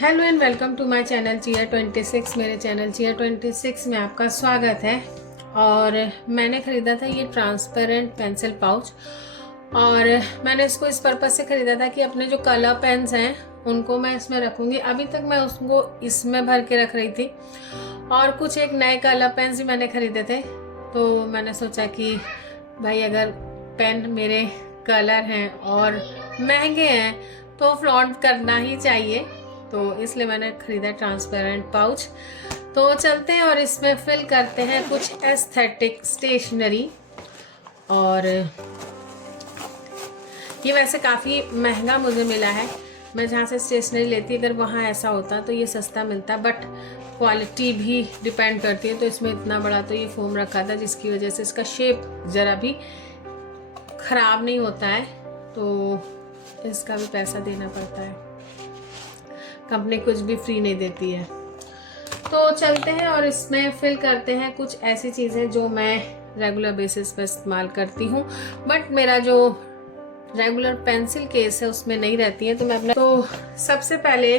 Hello and welcome to my channel cheer 26। मेरे channel cheer 26 में आपका स्वागत है। और मैंने ख़रीदा था ये ट्रांसपेरेंट पेंसिल पाउच, और मैंने इसको इस पर्पज़ से ख़रीदा था कि अपने जो कलर पेन्स हैं उनको मैं इसमें रखूँगी। अभी तक मैं उसको इसमें भर के रख रही थी, और कुछ एक नए कलर पेन्स भी मैंने ख़रीदे थे। तो मैंने सोचा कि भाई अगर पेन मेरे कलर हैं और महंगे हैं तो फ्लॉन्ट करना ही चाहिए, तो इसलिए मैंने ख़रीदा ट्रांसपेरेंट पाउच। तो चलते हैं और इसमें फिल करते हैं कुछ एस्थेटिक स्टेशनरी। और ये वैसे काफ़ी महंगा मुझे मिला है। मैं जहाँ से स्टेशनरी लेती, अगर वहाँ ऐसा होता तो ये सस्ता मिलता, बट क्वालिटी भी डिपेंड करती है। तो इसमें इतना बड़ा तो ये फोम रखा था, जिसकी वजह से इसका शेप ज़रा भी ख़राब नहीं होता है, तो इसका भी पैसा देना पड़ता है। कंपनी कुछ भी फ्री नहीं देती है। तो चलते हैं और इसमें फिल करते हैं कुछ ऐसी चीज़ें जो मैं रेगुलर बेसिस पर इस्तेमाल करती हूँ, बट मेरा जो रेगुलर पेंसिल केस है उसमें नहीं रहती है। तो मैं अपना सबसे पहले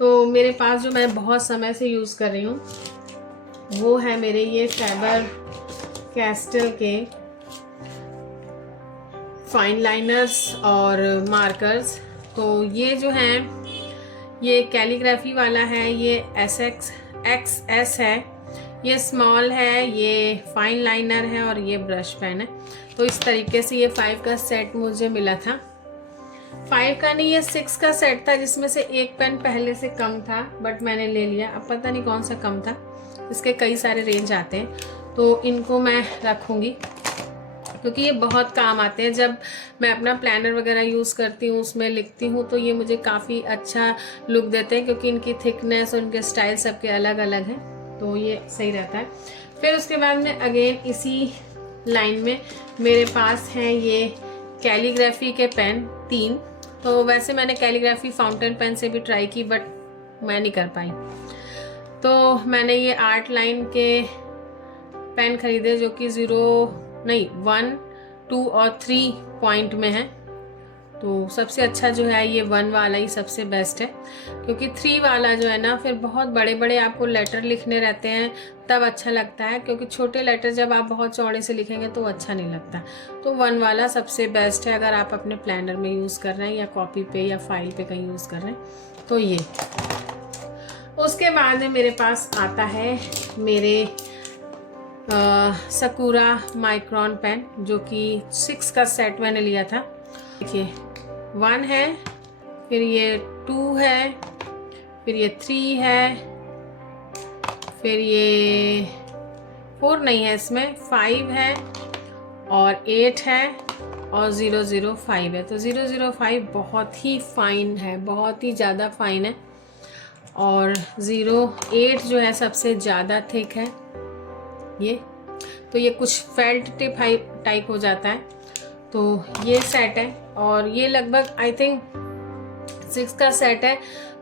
तो मेरे पास जो मैं बहुत समय से यूज़ कर रही हूँ वो है मेरे ये फैबर कैस्टल के फाइन लाइनर्स और मार्कर्स। तो ये जो हैं, ये कैलीग्राफी वाला है, ये SXS है, ये स्मॉल है, ये फाइन लाइनर है, और ये ब्रश पेन है। तो इस तरीके से ये 5 का सेट मुझे मिला था। 5 का नहीं, ये 6 का सेट था, जिसमें से एक पेन पहले से कम था, बट मैंने ले लिया। अब पता नहीं कौन सा कम था, इसके कई सारे रेंज आते हैं। तो इनको मैं रखूँगी क्योंकि ये बहुत काम आते हैं। जब मैं अपना प्लानर वगैरह यूज़ करती हूँ, उसमें लिखती हूँ, तो ये मुझे काफ़ी अच्छा लुक देते हैं, क्योंकि इनकी थिकनेस और इनके स्टाइल सबके अलग अलग हैं, तो ये सही रहता है। फिर उसके बाद में अगेन इसी लाइन में मेरे पास हैं ये कैलीग्राफी के पेन 3। तो वैसे मैंने कैलीग्राफी फाउंटेन पेन से भी ट्राई की, बट मैं नहीं कर पाई। तो मैंने ये आर्ट लाइन के पेन खरीदे, जो कि 1, 2 और 3 पॉइंट में है। तो सबसे अच्छा जो है ये 1 वाला ही सबसे बेस्ट है, क्योंकि 3 वाला जो है ना, फिर बहुत बड़े बड़े आपको लेटर लिखने रहते हैं, तब अच्छा लगता है। क्योंकि छोटे लेटर जब आप बहुत चौड़े से लिखेंगे तो अच्छा नहीं लगता। तो 1 वाला सबसे बेस्ट है अगर आप अपने प्लानर में यूज़ कर रहे हैं, या कॉपी पे या फाइल पे कहीं यूज़ कर रहे हैं। तो ये उसके बाद में मेरे पास आता है मेरे सकूरा माइक्रॉन पेन, जो कि 6 का सेट मैंने लिया था। देखिए 1 है, फिर ये 2 है, फिर ये 3 है, फिर ये 4 नहीं है, इसमें 5 है, और 8 है, और 005 है। तो 005 बहुत ही फाइन है, बहुत ही ज़्यादा फाइन है। और 08 जो है सबसे ज़्यादा थिक है ये। तो ये कुछ फेल्ट टिप टाइप हो जाता है। तो ये सेट है, और ये लगभग आई थिंक 6 का सेट है,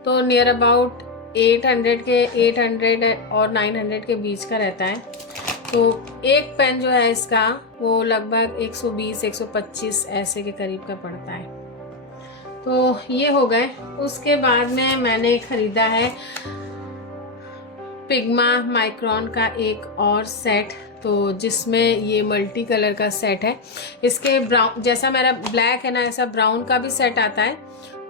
तो नियर अबाउट 800 और 900 के बीच का रहता है। तो एक पेन जो है इसका वो लगभग 120-125 ऐसे के करीब का पड़ता है। तो ये हो गए। उसके बाद में मैंने ख़रीदा है पिग्मा माइक्रॉन का एक और सेट, तो जिसमें ये मल्टी कलर का सेट है। इसके ब्राउन, जैसा मेरा ब्लैक है ना, ऐसा ब्राउन का भी सेट आता है,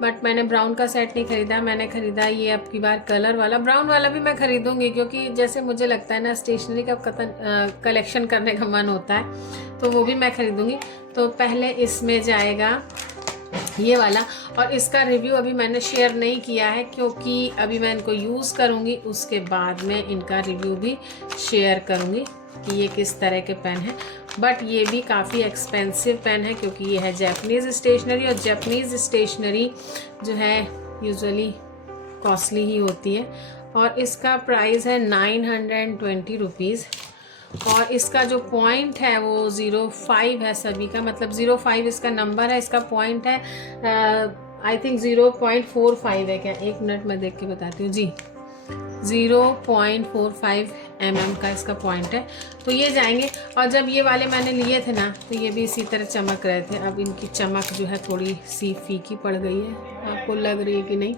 बट मैंने ब्राउन का सेट नहीं ख़रीदा। मैंने ख़रीदा ये अब की बार कलर वाला। ब्राउन वाला भी मैं ख़रीदूँगी, क्योंकि जैसे मुझे लगता है ना, स्टेशनरी का कलेक्शन करने का मन होता है, तो वो भी मैं ख़रीदूँगी। तो पहले इसमें जाएगा ये वाला, और इसका रिव्यू अभी मैंने शेयर नहीं किया है, क्योंकि अभी मैं इनको यूज़ करूँगी, उसके बाद में इनका रिव्यू भी शेयर करूँगी कि ये किस तरह के पेन हैं। बट ये भी काफ़ी एक्सपेंसिव पेन है, क्योंकि ये है जापानीज़ स्टेशनरी, और जापानीज़ स्टेशनरी जो है यूजुअली कॉस्टली ही होती है। और इसका प्राइस है 920 रुपीज़, और इसका जो पॉइंट है वो 05 है सभी का, मतलब 05 इसका नंबर है, इसका पॉइंट है आई थिंक 0.45 है क्या, 1 मिनट में देख के बताती हूँ जी। 0.45 mm का इसका पॉइंट है। तो ये जाएंगे, और जब ये वाले मैंने लिए थे ना, तो ये भी इसी तरह चमक रहे थे। अब इनकी चमक जो है थोड़ी सी फीकी पड़ गई है, आपको लग रही है कि नहीं,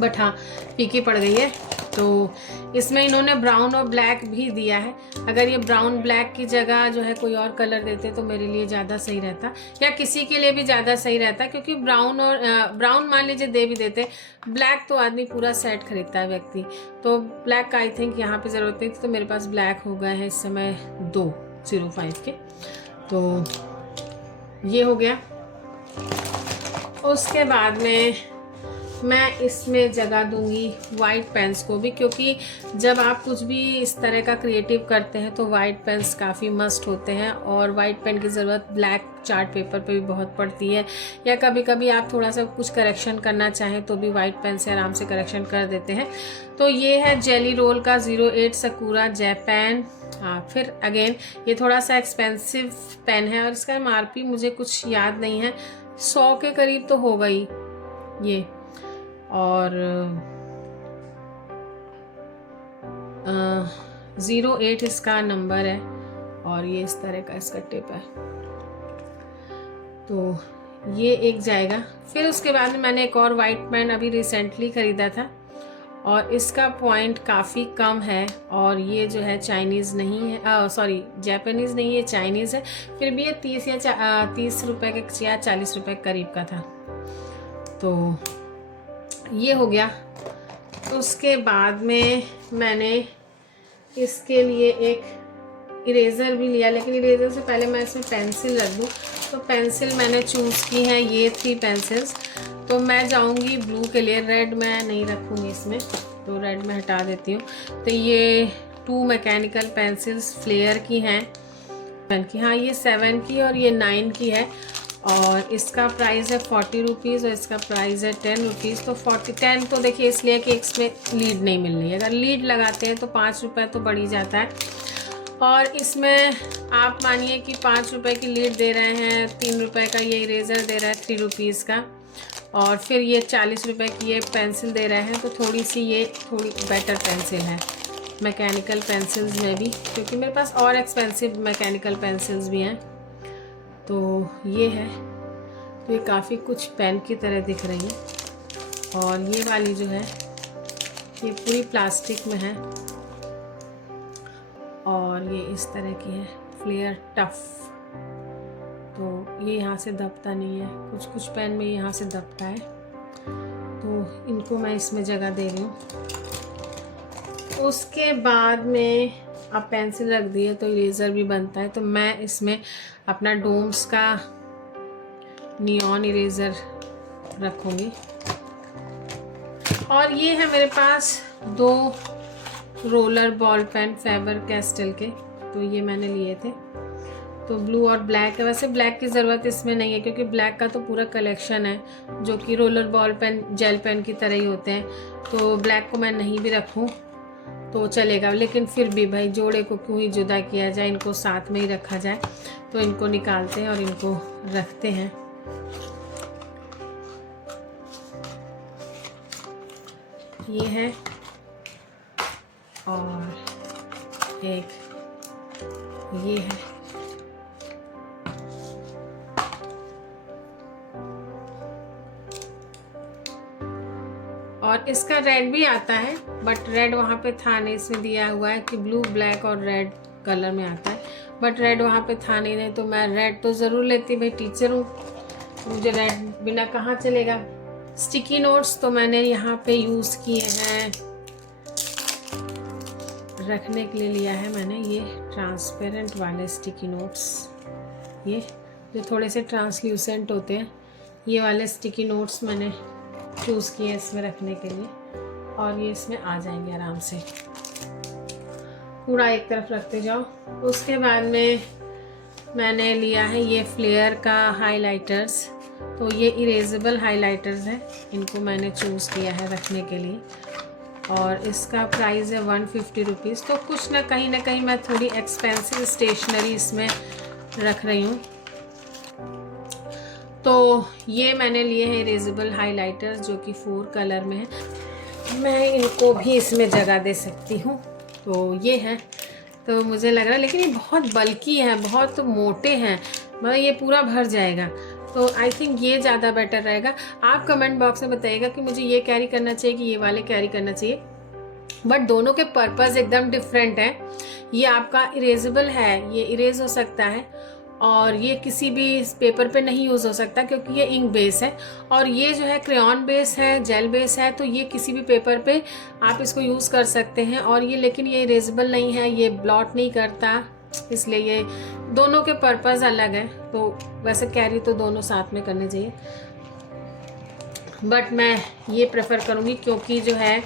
बट हाँ फीकी पड़ गई है। तो इसमें इन्होंने ब्राउन और ब्लैक भी दिया है। अगर ये ब्राउन ब्लैक की जगह जो है कोई और कलर देते तो मेरे लिए ज़्यादा सही रहता, या किसी के लिए भी ज़्यादा सही रहता, क्योंकि ब्राउन मान लीजिए दे भी देते, ब्लैक तो आदमी पूरा सेट खरीदता है व्यक्ति, तो ब्लैक का आई थिंक यहाँ पे ज़रूरत नहीं थी। तो मेरे पास ब्लैक हो गए हैं इस समय 205 के। तो ये हो गया। उसके बाद में मैं इसमें जगह दूंगी वाइट पेन्स को भी, क्योंकि जब आप कुछ भी इस तरह का क्रिएटिव करते हैं तो वाइट पेन्स काफ़ी मस्ट होते हैं, और वाइट पेन की ज़रूरत ब्लैक चार्ट पेपर पे भी बहुत पड़ती है, या कभी कभी आप थोड़ा सा कुछ करेक्शन करना चाहें तो भी वाइट पेन से आराम से करेक्शन कर देते हैं। तो ये है जेली रोल का 08 सकूरा जापान। फिर अगेन ये थोड़ा सा एक्सपेंसिव पेन है, और इसका MRP मुझे कुछ याद नहीं है, 100 के करीब तो होगा ही ये। और 08 इसका नंबर है, और ये इस तरह का इसका टिप है। तो ये एक जाएगा। फिर उसके बाद में मैंने एक और वाइट पेन अभी रिसेंटली ख़रीदा था, और इसका पॉइंट काफ़ी कम है, और ये जो है चाइनीज़ नहीं है, सॉरी जापानीज़ नहीं है, चाइनीज़ है। फिर भी ये 30 रुपए के या 40 रुपए करीब का था। तो ये हो गया। उसके बाद में मैंने इसके लिए एक इरेज़र भी लिया, लेकिन इरेज़र से पहले मैं इसमें पेंसिल रख दूँ। तो पेंसिल मैंने चूज़ की है ये 3 पेंसिल्स। तो मैं जाऊंगी ब्लू के लिए, रेड मैं नहीं रखूँगी इसमें, तो रेड मैं हटा देती हूँ। तो ये 2 मैकेनिकल पेंसिल्स फ्लेयर की हैं, हाँ ये 7 की और ये 9 की है, और इसका प्राइस है 40 रुपीज़ और इसका प्राइस है 10 रुपीज़। तो 10 तो देखिए इसलिए कि इसमें लीड नहीं मिल रही है, अगर लीड लगाते हैं तो 5 रुपये तो बढ़ ही जाता है, और इसमें आप मानिए कि 5 रुपये की लीड दे रहे हैं, 3 रुपये का ये इरेज़र दे रहा है 3 रुपीज़ का, और फिर ये 40 रुपये की ये पेंसिल दे रहे हैं। तो थोड़ी सी ये थोड़ी बेटर पेंसिल है मैकेनिकल पेंसिल्स में भी, क्योंकि मेरे पास और एक्सपेंसिव मैकेनिकल पेंसिल्स भी हैं। तो ये है, तो ये काफ़ी कुछ पेन की तरह दिख रही है, और ये वाली जो है ये पूरी प्लास्टिक में है, और ये इस तरह की है फ्लेयर टफ। तो ये यहाँ से दबता नहीं है, कुछ कुछ पेन में यहाँ से दबता है, तो इनको मैं इसमें जगह दे रही हूँ। उसके बाद में अब पेंसिल रख दी है तो इरेज़र भी बनता है, तो मैं इसमें अपना डोम्स का नियॉन इरेज़र रखूँगी। और ये है मेरे पास 2 roller ball pen Faber Castell के, तो ये मैंने लिए थे। तो ब्लू और ब्लैक है, वैसे ब्लैक की ज़रूरत इसमें नहीं है क्योंकि ब्लैक का तो पूरा कलेक्शन है जो कि roller ball pen gel pen की तरह ही होते हैं, तो ब्लैक को मैं नहीं भी रखूँ तो चलेगा, लेकिन फिर भी भाई जोड़े को क्यों ही जुदा किया जाए, इनको साथ में ही रखा जाए। तो इनको निकालते हैं और इनको रखते हैं। ये है, और एक ये है, और इसका रेड भी आता है, बट रेड वहाँ पे था नहीं, इसमें दिया हुआ है कि ब्लू ब्लैक और रेड कलर में आता है, बट रेड वहाँ पे था नहीं, तो मैं रेड तो ज़रूर लेती, भाई टीचर हूँ, मुझे रेड बिना कहाँ चलेगा। स्टिकी नोट्स तो मैंने यहाँ पे यूज़ किए हैं, रखने के लिए लिया है मैंने ये ट्रांसपेरेंट वाले स्टिकी नोट्स, ये जो थोड़े से ट्रांसल्यूसेंट होते हैं, ये वाले स्टिकी नोट्स मैंने चूज़ किए इसमें रखने के लिए, और ये इसमें आ जाएंगे आराम से। कूड़ा एक तरफ रखते जाओ। उसके बाद में मैंने लिया है ये फ्लेयर का हाइलाइटर्स, तो ये इरेजेबल हाइलाइटर्स हैं, इनको मैंने चूज़ किया है रखने के लिए, और इसका प्राइस है 150 रुपीज़। तो कुछ ना कहीं मैं थोड़ी एक्सपेंसिव स्टेशनरी इसमें रख रही हूँ। तो ये मैंने लिए हैं इरेजेबल हाइलाइटर्स जो कि 4 कलर में है, मैं इनको भी इसमें जगह दे सकती हूँ। तो ये है, तो मुझे लग रहा है, लेकिन ये बहुत बल्की है, बहुत मोटे हैं, मतलब ये पूरा भर जाएगा, तो आई थिंक ये ज़्यादा बेटर रहेगा। आप कमेंट बॉक्स में बताइएगा कि मुझे ये कैरी करना चाहिए कि ये वाले कैरी करना चाहिए, बट दोनों के पर्पस एकदम डिफरेंट है। ये आपका इरेजेबल है, ये इरेज हो सकता है, और ये किसी भी पेपर पे नहीं यूज़ हो सकता क्योंकि ये इंक बेस है। और ये जो है क्रेयॉन बेस है, जेल बेस है, तो ये किसी भी पेपर पे आप इसको यूज़ कर सकते हैं। और ये लेकिन ये इरेजेबल नहीं है, ये ब्लॉट नहीं करता, इसलिए ये दोनों के पर्पस अलग हैं। तो वैसे कैरी तो दोनों साथ में करने चाहिए, बट मैं ये प्रेफर करूँगी क्योंकि जो है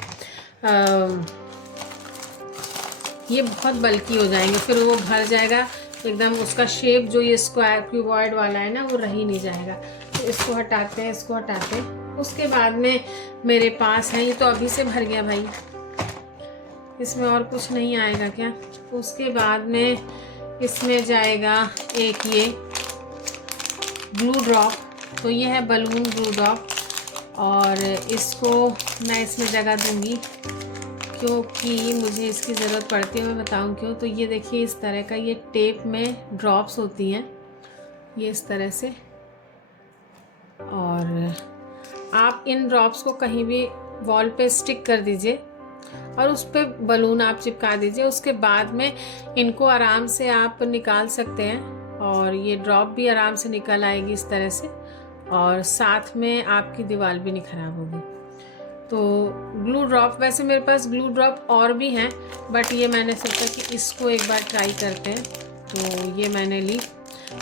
ये बहुत बल्कि हो जाएंगे, फिर वो भर जाएगा एकदम, उसका शेप जो ये स्क्वायर क्यूबॉइड वाला है ना वो रह ही नहीं जाएगा। तो इसको हटाते हैं, इसको हटाते हैं। उसके बाद में मेरे पास है, ये तो अभी से भर गया भाई, इसमें और कुछ नहीं आएगा क्या? उसके बाद में इसमें जाएगा एक ये ग्लू ड्रॉप, तो ये है बलून ग्लू ड्रॉप, और इसको मैं इसमें जगह दूंगी क्योंकि मुझे इसकी ज़रूरत पड़ती है। मैं बताऊं क्यों। तो ये देखिए इस तरह का ये टेप में ड्रॉप्स होती हैं, ये इस तरह से, और आप इन ड्रॉप्स को कहीं भी वॉल पे स्टिक कर दीजिए और उस पर बलून आप चिपका दीजिए। उसके बाद में इनको आराम से आप निकाल सकते हैं, और ये ड्रॉप भी आराम से निकल आएगी इस तरह से, और साथ में आपकी दीवार भी नहीं खराब होगी। तो ग्लू ड्रॉप, वैसे मेरे पास ग्लू ड्रॉप और भी हैं, बट ये मैंने सोचा कि इसको एक बार ट्राई करते हैं। तो ये मैंने ली,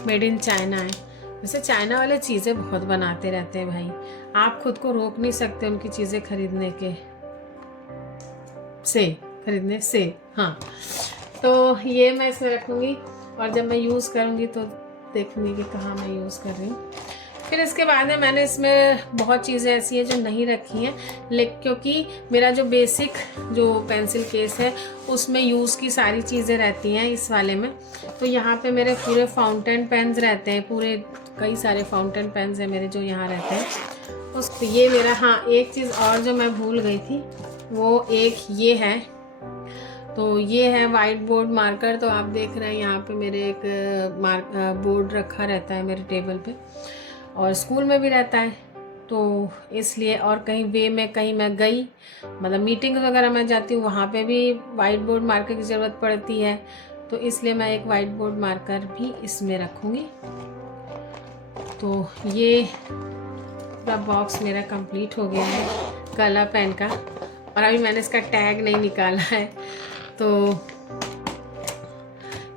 मेड इन चाइना है। वैसे चाइना वाले चीज़ें बहुत बनाते रहते हैं भाई, आप खुद को रोक नहीं सकते उनकी चीज़ें खरीदने से। हाँ, तो ये मैं इसमें रखूँगी, और जब मैं यूज़ करूँगी तो देखूँगी कि कहाँ मैं यूज़ कर रही हूँ। फिर इसके बाद में मैंने इसमें बहुत चीज़ें ऐसी हैं जो नहीं रखी हैं, लेकिन क्योंकि मेरा जो बेसिक जो पेंसिल केस है उसमें यूज़ की सारी चीज़ें रहती हैं इस वाले में। तो यहाँ पे मेरे पूरे फाउंटेन पेन्स रहते हैं, पूरे कई सारे फाउंटेन पेन्स हैं मेरे जो यहाँ रहते हैं। ये मेरा, हाँ एक चीज़ और जो मैं भूल गई थी वो एक ये है, तो ये है वाइट बोर्ड मार्कर। तो आप देख रहे हैं यहाँ पे मेरे एक बोर्ड रखा रहता है मेरे टेबल पे, और स्कूल में भी रहता है, तो इसलिए, और कहीं वे में कहीं मैं गई, मतलब मीटिंग वगैरह में जाती हूँ, वहाँ पे भी वाइट बोर्ड मार्कर की ज़रूरत पड़ती है, तो इसलिए मैं एक वाइट बोर्ड मार्कर भी इसमें रखूँगी। तो ये पूरा बॉक्स मेरा कंप्लीट हो गया है कलर पेन का, और अभी मैंने इसका टैग नहीं निकाला है। तो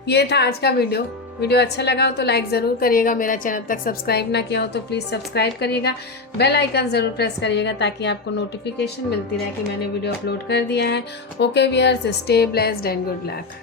ये था आज का वीडियो अच्छा लगा हो तो लाइक ज़रूर करिएगा, मेरा चैनल तक सब्सक्राइब ना किया हो तो प्लीज़ सब्सक्राइब करिएगा, बेल आइकन ज़रूर प्रेस करिएगा ताकि आपको नोटिफिकेशन मिलती रहे कि मैंने वीडियो अपलोड कर दिया है। Okay viewers, stay blessed and good luck.